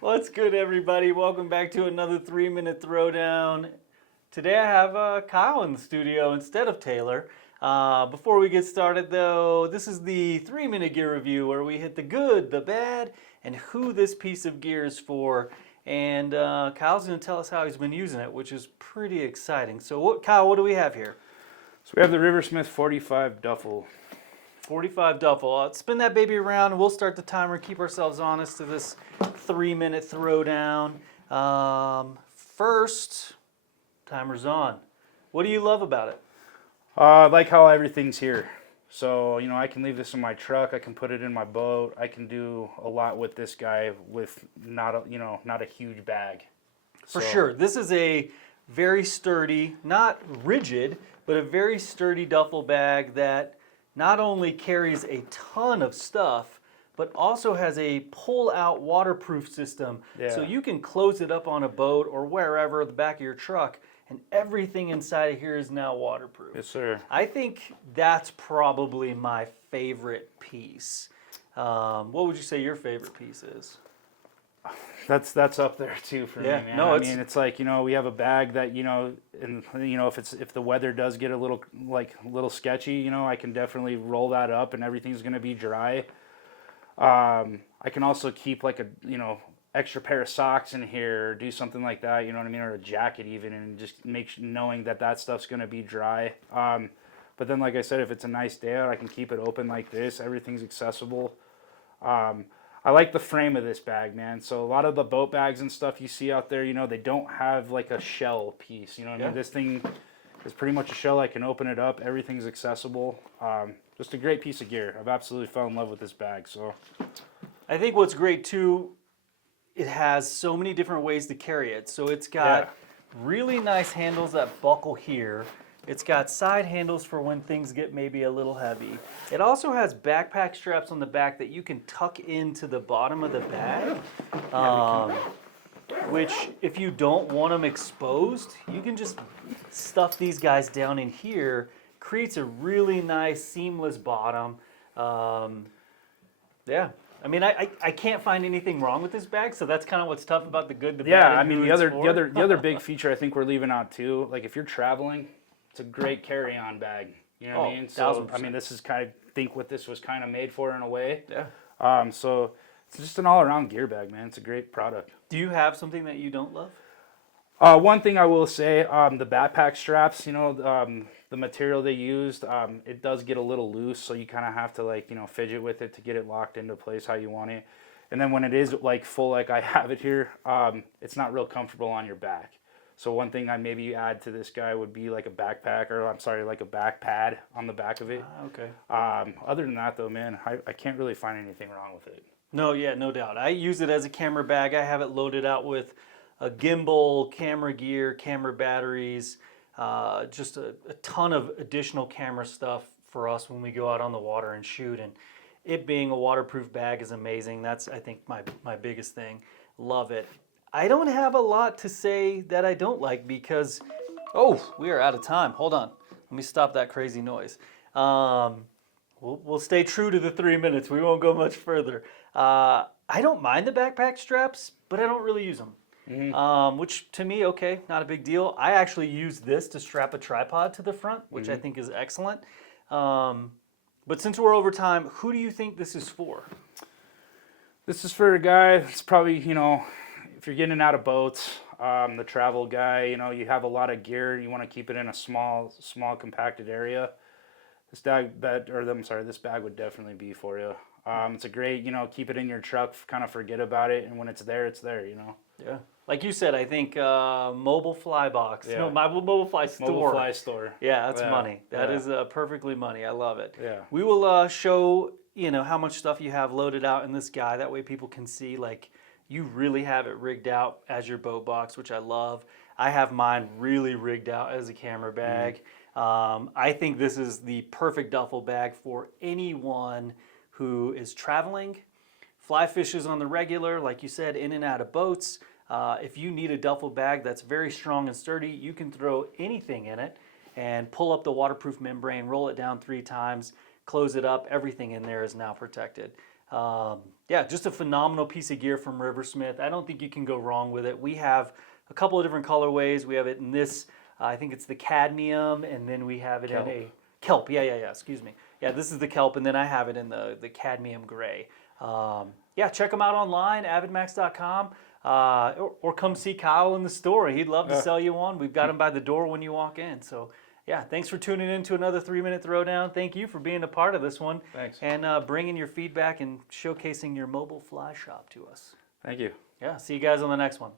What's good, everybody? Welcome back to another 3-minute throwdown. Today I have Kyle in the studio instead of Taylor. Before we get started, though, this is the 3-minute gear review where we hit the good, the bad, and who this piece of gear is for. And Kyle's going to tell us how he's been using it, which is pretty exciting. So, Kyle, what do we have here? So we have the RiverSmith 45 Duffle. 45 Duffle. Spin that baby around and we'll start the timer, keep ourselves honest to this 3-minute throwdown. First, timer's on. What do you love about it? I like how everything's here. So, I can leave this in my truck. I can put it in my boat. I can do a lot with this guy with not a huge bag. For sure. This is a very sturdy, not rigid, but a very sturdy duffel bag that not only carries a ton of stuff, but also has a pull-out waterproof system. Yeah. So you can close it up on a boat or wherever, the back of your truck, and everything inside of here is now waterproof. Yes, sir. I think that's probably my favorite piece. What would you say your favorite piece is? That's up there too for me, man. No, it's like, we have a bag that, and if the weather does get a little sketchy, I can definitely roll that up and everything's going to be dry. I can also keep like a, extra pair of socks in here or do something like that, or a jacket even, and just knowing that stuff's going to be dry. But then, like I said, if it's a nice day out, I can keep it open like this. Everything's accessible. I like the frame of this bag, man. So a lot of the boat bags and stuff you see out there, they don't have like a shell piece. I mean? This thing is pretty much a shell. I can open it up. Everything's accessible. Just a great piece of gear. I've absolutely fell in love with this bag. So I think what's great too, it has so many different ways to carry it. So it's got really nice handles that buckle here. It's got side handles for when things get maybe a little heavy. It also has backpack straps on the back that you can tuck into the bottom of the bag, which if you don't want them exposed, you can just stuff these guys down in here. Creates a really nice seamless bottom. I mean, I can't find anything wrong with this bag, so that's kind of what's tough about the good, the bad. Yeah, I mean, the other big feature I think we're leaving out too, like if you're traveling, it's a great carry-on bag. You know what I mean? So 1000%. this is I think what this was kind of made for in a way. Yeah. So it's just an all-around gear bag, man. It's a great product. Do you have something that you don't love? One thing I will say, the backpack straps, the material they used, it does get a little loose, so you kind of have to fidget with it to get it locked into place how you want it. And then when it is full, like I have it here, it's not real comfortable on your back. So one thing I maybe add to this guy would be like a backpack, or like a back pad on the back of it. Okay. Other than that though, man, I can't really find anything wrong with it. No, no doubt. I use it as a camera bag. I have it loaded out with a gimbal, camera gear, camera batteries, just a ton of additional camera stuff for us when we go out on the water and shoot. And it being a waterproof bag is amazing. That's, I think, my biggest thing. Love it. I don't have a lot to say that I don't like because, we are out of time. Hold on. Let me stop that crazy noise. We'll stay true to the 3 minutes. We won't go much further. I don't mind the backpack straps, but I don't really use them. Mm-hmm. Which to me, okay, not a big deal. I actually use this to strap a tripod to the front, which I think is excellent. But since we're over time, who do you think this is for? This is for a guy that's probably, if you're getting out of boats, the travel guy, you have a lot of gear, you want to keep it in a small compacted area. This bag would definitely be for you. It's a great, keep it in your truck, kind of forget about it, and when it's there, Yeah. Like you said, I think mobile fly box. Yeah. No, my mobile fly store. Mobile fly store. Yeah, that's money. That is perfectly money. I love it. Yeah. We will show, how much stuff you have loaded out in this guy. That way people can see, you really have it rigged out as your boat box, which I love. I have mine really rigged out as a camera bag. I think this is the perfect duffel bag for anyone who is traveling, fly fishes on the regular, like you said, in and out of boats. If you need a duffel bag that's very strong and sturdy, you can throw anything in it and pull up the waterproof membrane, roll it down 3 times, close it up. Everything in there is now protected. Yeah, just a phenomenal piece of gear from RiverSmith. I don't think you can go wrong with it. We have a couple of different colorways. We have it in this, I think it's the cadmium, and then we have it Kelp. in a kelp. Yeah, excuse me. Yeah, this is the kelp, and then I have it in the cadmium gray. Yeah, check them out online, avidmax.com, or come see Kyle in the store. He'd love to sell you one. We've got them by the door when you walk in. So, yeah, thanks for tuning in to another 3-Minute Throwdown. Thank you for being a part of this one. Thanks. And bringing your feedback and showcasing your mobile fly shop to us. Thank you. Yeah, see you guys on the next one.